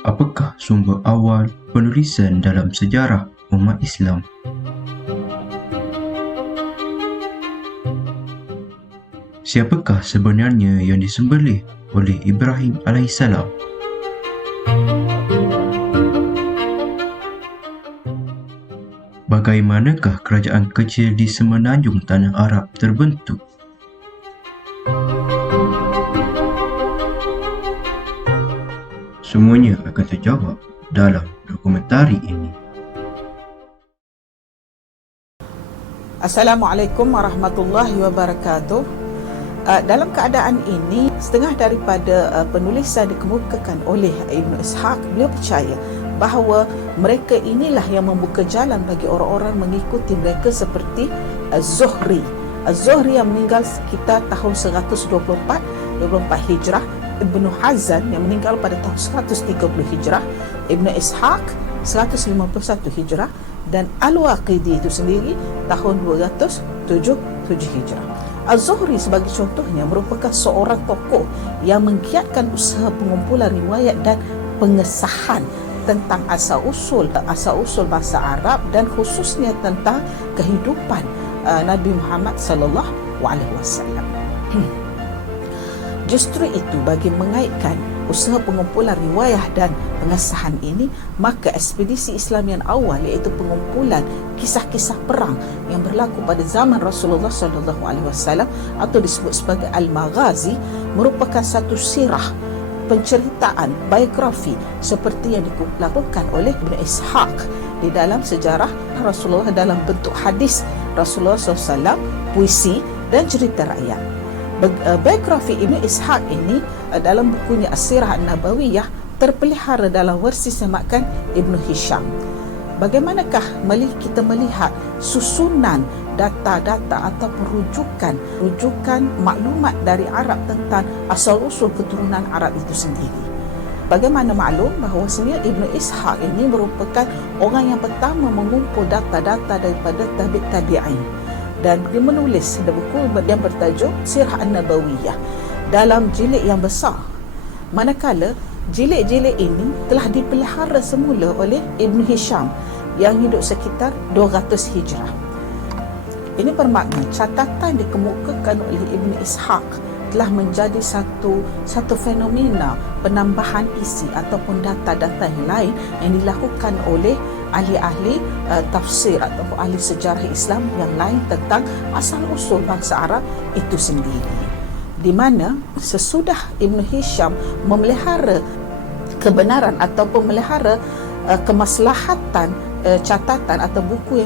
Apakah sumber awal penulisan dalam sejarah umat Islam? Siapakah sebenarnya yang disembelih oleh Ibrahim alaihissalam? Bagaimanakah kerajaan kecil di semenanjung tanah Arab terbentuk? Semuanya akan terjawab dalam dokumentari ini. Assalamualaikum warahmatullahi wabarakatuh. Dalam keadaan ini, setengah daripada penulisan dikemukakan oleh Ibn Ishaq, beliau percaya bahawa mereka inilah yang membuka jalan bagi orang-orang mengikuti mereka seperti Az-Zuhri. Az-Zuhri yang meninggal sekitar tahun 124 Hijrah, Ibn Hazan yang meninggal pada tahun 130 Hijrah, Ibn Ishaq 151 Hijrah, dan Al-Waqidi itu sendiri tahun 207 Hijrah. Az-Zuhri sebagai contohnya merupakan seorang tokoh yang menggiatkan usaha pengumpulan riwayat dan pengesahan tentang asal-usul bangsa Arab dan khususnya tentang kehidupan Nabi Muhammad sallallahu alaihi wasallam. Justru itu, bagi mengaitkan usaha pengumpulan riwayah dan pengesahan ini, maka ekspedisi Islam yang awal, iaitu pengumpulan kisah-kisah perang yang berlaku pada zaman Rasulullah SAW atau disebut sebagai Al-Maghazi, merupakan satu sirah, penceritaan, biografi seperti yang dilakukan oleh Ibn Ishaq di dalam sejarah Rasulullah dalam bentuk hadis Rasulullah SAW, puisi dan cerita rakyat. Biografi Ibn Ishaq ini dalam bukunya As-Sirah An-Nabawiyah terpelihara dalam versi semakan Ibn Hisham. Bagaimanakah kita melihat susunan data-data ataupun rujukan maklumat dari Arab tentang asal-usul keturunan Arab itu sendiri? Bagaimana maklum bahawasanya Ibn Ishaq ini merupakan orang yang pertama mengumpul data-data daripada tabi'in, dan dia menulis buku yang bertajuk Sirah An-Nabawiyah dalam jilid yang besar, manakala jilid-jilid ini telah dipelihara semula oleh Ibn Hisham yang hidup sekitar 200 Hijrah. Ini bermakna catatan dikemukakan oleh Ibn Ishaq telah menjadi satu fenomena penambahan isi ataupun data-data yang lain yang dilakukan oleh ahli-ahli tafsir ataupun ahli sejarah Islam yang lain tentang asal-usul bangsa Arab itu sendiri, di mana sesudah Ibn Hisham memelihara kebenaran ataupun memelihara kemaslahatan catatan atau buku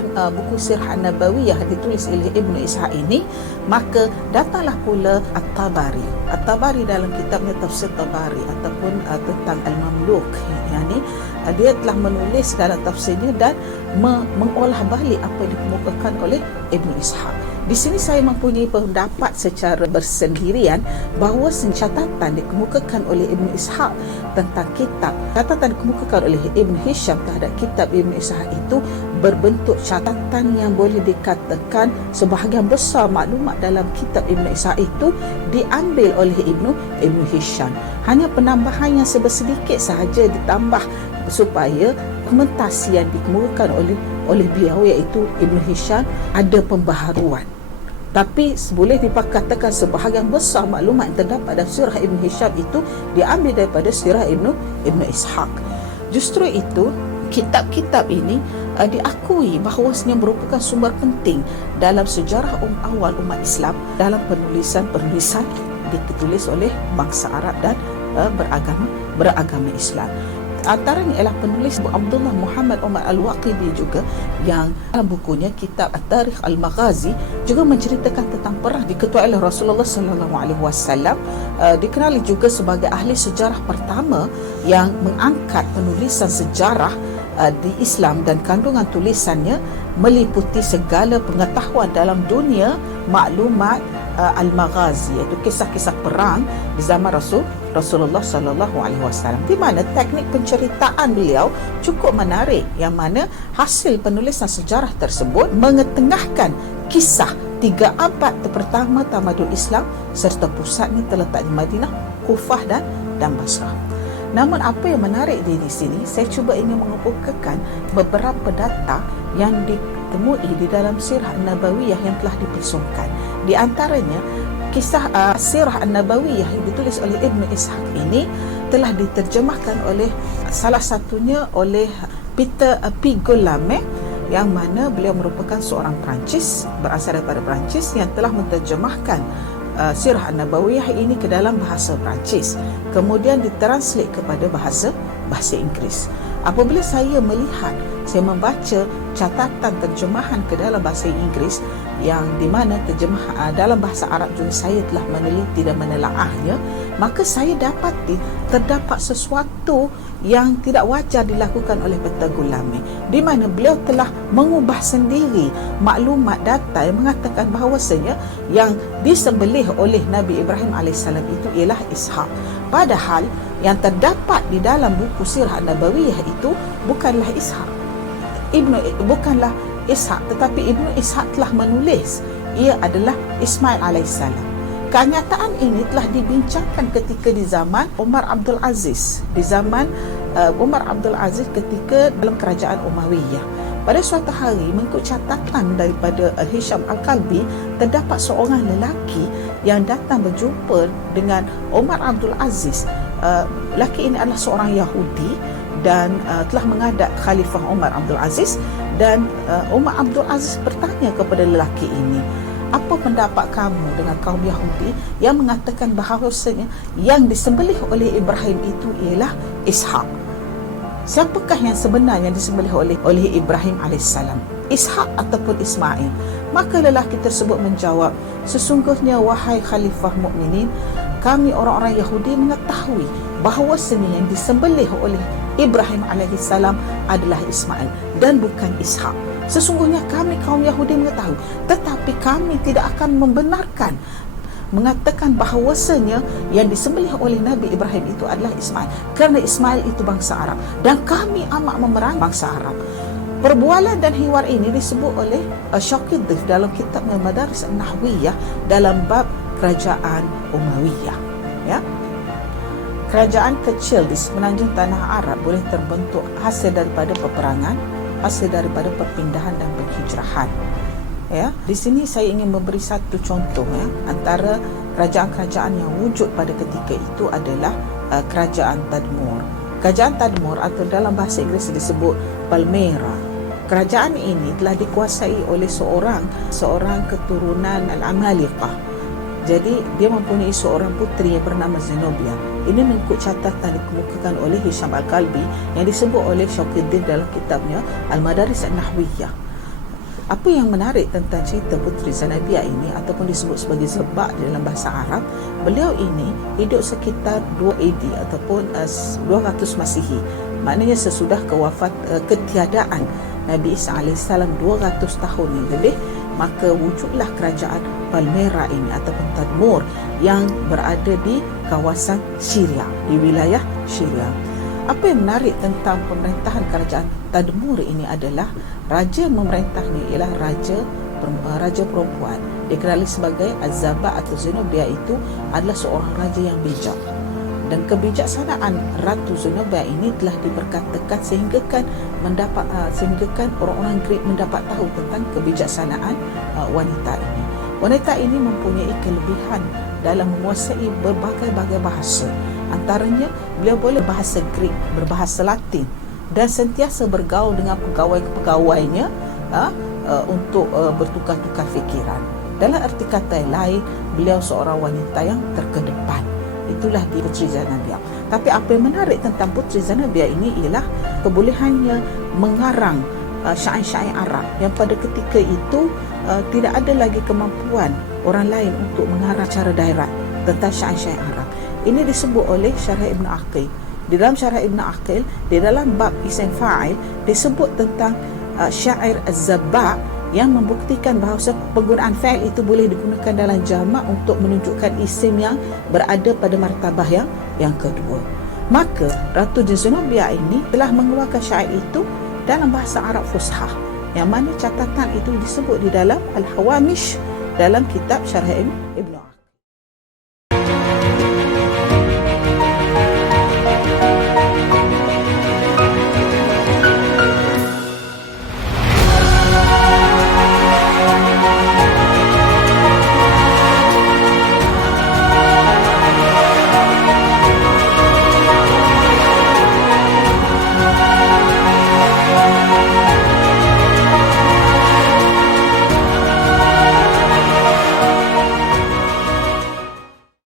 Sirah An-Nabawiyah ditulis oleh Ibn Ishaq ini, maka datanglah pula At-Tabari dalam kitabnya Tafsir Tabari ataupun tentang Al-Mamluk, yakni dia telah menulis dalam tafsirnya dan mengolah balik apa yang dikemukakan oleh Ibn Ishaq. Di sini saya mempunyai pendapat secara bersendirian bahawa catatan dikemukakan oleh Ibn Ishaq tentang catatan dikemukakan oleh Ibn Hisham terhadap kitab Ibn Ishaq itu berbentuk catatan yang boleh dikatakan sebahagian besar maklumat dalam kitab Ibn Ishaq itu diambil oleh Ibn Hisham. Hanya penambahan yang sedikit sahaja ditambah supaya komentasi yang dikemukakan oleh beliau iaitu Ibn Hisham ada pembaharuan. Tapi boleh dikatakan sebahagian besar maklumat yang terdapat dalam Sirah Ibn Hisham itu diambil daripada Sirah Ibn Ishaq. Justru itu, kitab-kitab ini diakui bahawasanya merupakan sumber penting dalam sejarah awal umat Islam dalam penulisan ditulis oleh bangsa Arab dan beragama Islam. Antaranya ialah penulis Abdullah Muhammad Umar Al-Waqidi juga, yang dalam bukunya kitab At-Tarikh Al-Maghazi juga menceritakan tentang perang diketuai oleh Rasulullah sallallahu alaihi wasallam. Dikenali juga sebagai ahli sejarah pertama yang mengangkat penulisan sejarah di Islam, dan kandungan tulisannya meliputi segala pengetahuan dalam dunia maklumat Al-Maghazi, iaitu kisah-kisah perang di zaman Rasulullah sallallahu alaihi wasallam, di mana teknik penceritaan beliau cukup menarik, yang mana hasil penulisan sejarah tersebut mengetengahkan kisah 3 abad pertama tamadun Islam serta pusatnya terletak di Madinah, Kufah dan Basrah. Namun apa yang menarik di sini, saya cuba ingin mengemukakan beberapa data yang ditemui di dalam Sirah An-Nabawiyah yang telah dipersongkan. Di antaranya, kisah Sirah An-Nabawiyah yang ditulis oleh Ibn Ishaq ini telah diterjemahkan oleh salah satunya oleh Peter Pigolame, yang mana beliau merupakan seorang Perancis, berasal daripada Perancis, yang telah menterjemahkan Sirah An-Nabawiyah ini ke dalam bahasa Perancis, kemudian ditranslate kepada bahasa Inggeris. Apabila saya membaca catatan terjemahan ke dalam bahasa Inggeris, yang di mana dalam bahasa Arab juga saya telah meneliti dan menelaahnya, maka saya dapati terdapat sesuatu yang tidak wajar dilakukan oleh Petagulame, di mana beliau telah mengubah sendiri maklumat data yang mengatakan bahawasanya yang disembelih oleh Nabi Ibrahim AS itu ialah Ishak. Padahal yang terdapat di dalam buku Sirah An-Nabawiyah itu bukanlah Ishak, tetapi Ibnu Ishaq telah menulis ia adalah Ismail AS. Kenyataan ini telah dibincangkan ketika di zaman Umar Abdul Aziz, ketika dalam kerajaan Umayyah. Pada suatu hari, mengikut catatan daripada Hisham Al-Kalbi, terdapat seorang lelaki yang datang berjumpa dengan Umar Abdul Aziz. Lelaki ini adalah seorang Yahudi dan telah menghadap Khalifah Umar Abdul Aziz, dan Umar Abdul Aziz bertanya kepada lelaki ini, apa pendapat kamu dengan kaum Yahudi yang mengatakan bahawasanya yang disembelih oleh Ibrahim itu ialah Ishak? Siapakah yang sebenar yang disembelih oleh Ibrahim AS, Ishak ataupun Ismail? Maka lelaki tersebut menjawab, sesungguhnya wahai Khalifah Mukminin, kami orang-orang Yahudi mengetahui bahawasanya yang disembelih oleh Ibrahim AS adalah Ismail dan bukan Ishak. Sesungguhnya kami kaum Yahudi mengetahui, tetapi kami tidak akan membenarkan mengatakan bahawasanya yang disembelih oleh Nabi Ibrahim itu adalah Ismail, kerana Ismail itu bangsa Arab dan kami amat memerangi bangsa Arab. Perbualan dan hiwar ini disebut oleh Syaqidh dalam kitab Madaris An-Nahwiyah dalam bab kerajaan Umayyah. Ya, kerajaan kecil di semenanjung tanah Arab boleh terbentuk hasil daripada peperangan, hasil daripada perpindahan dan penghijrahan. Ya, di sini saya ingin memberi satu contoh. Antara kerajaan-kerajaan yang wujud pada ketika itu adalah kerajaan Tadmur. Kerajaan Tadmur atau dalam bahasa Inggeris disebut Palmyra. Kerajaan ini telah dikuasai oleh seorang keturunan Al-Amaliqah. Jadi dia mempunyai seorang puteri yang bernama Zenobia. Ini mengikut catatan dikemukakan oleh Hisham Al-Kalbi yang disebut oleh Syaqidh dalam kitabnya Al-Madaris An-Nahwiyah. Apa yang menarik tentang cerita Puteri Zenobia ini ataupun disebut sebagai Zebak dalam bahasa Arab, beliau ini hidup sekitar 2 AD ataupun 200 Masihi. Maknanya sesudah ketiadaan Nabi Isa AS 200 tahun yang lebih, maka wujudlah kerajaan Palmyra ini ataupun Tadmur yang berada di kawasan Syria, di wilayah Syria. Apa yang menarik tentang pemerintahan kerajaan Tadmur ini adalah raja yang memerintahnya ialah raja perempuan. Dikenali sebagai Az-Zaba atau Zenobia itu adalah seorang raja yang bijak. Dan kebijaksanaan Ratu Zenobia ini telah diperkatakan sehinggakan orang-orang Greek mendapat tahu tentang kebijaksanaan wanita ini. Wanita ini mempunyai kelebihan dalam menguasai berbagai-bagai bahasa. Antaranya, beliau boleh bahasa Greek, berbahasa Latin dan sentiasa bergaul dengan pegawai-pegawainya untuk bertukar-tukar fikiran. Dalam arti kata yang lain, beliau seorang wanita yang terkedepan. Itulah di Puteri Zenobia. Tapi apa yang menarik tentang Puteri Zenobia ini ialah kebolehannya mengarang syair-syair Arab yang pada ketika itu tidak ada lagi kemampuan orang lain untuk mengarang secara direct tentang syair-syair Arab. Ini disebut oleh Syarah Ibn Aqil. Di dalam Syarah Ibn Aqil, di dalam bab isim fa'il disebut tentang syair Az-Zabba yang membuktikan bahawa penggunaan fa'il itu boleh digunakan dalam jamak untuk menunjukkan isim yang berada pada martabah yang kedua. Maka Ratu Zenobia ini telah mengeluarkan syair itu dalam bahasa Arab Fushah, yang mana catatan itu disebut di dalam Al-Hawamish dalam kitab Syarah Ibn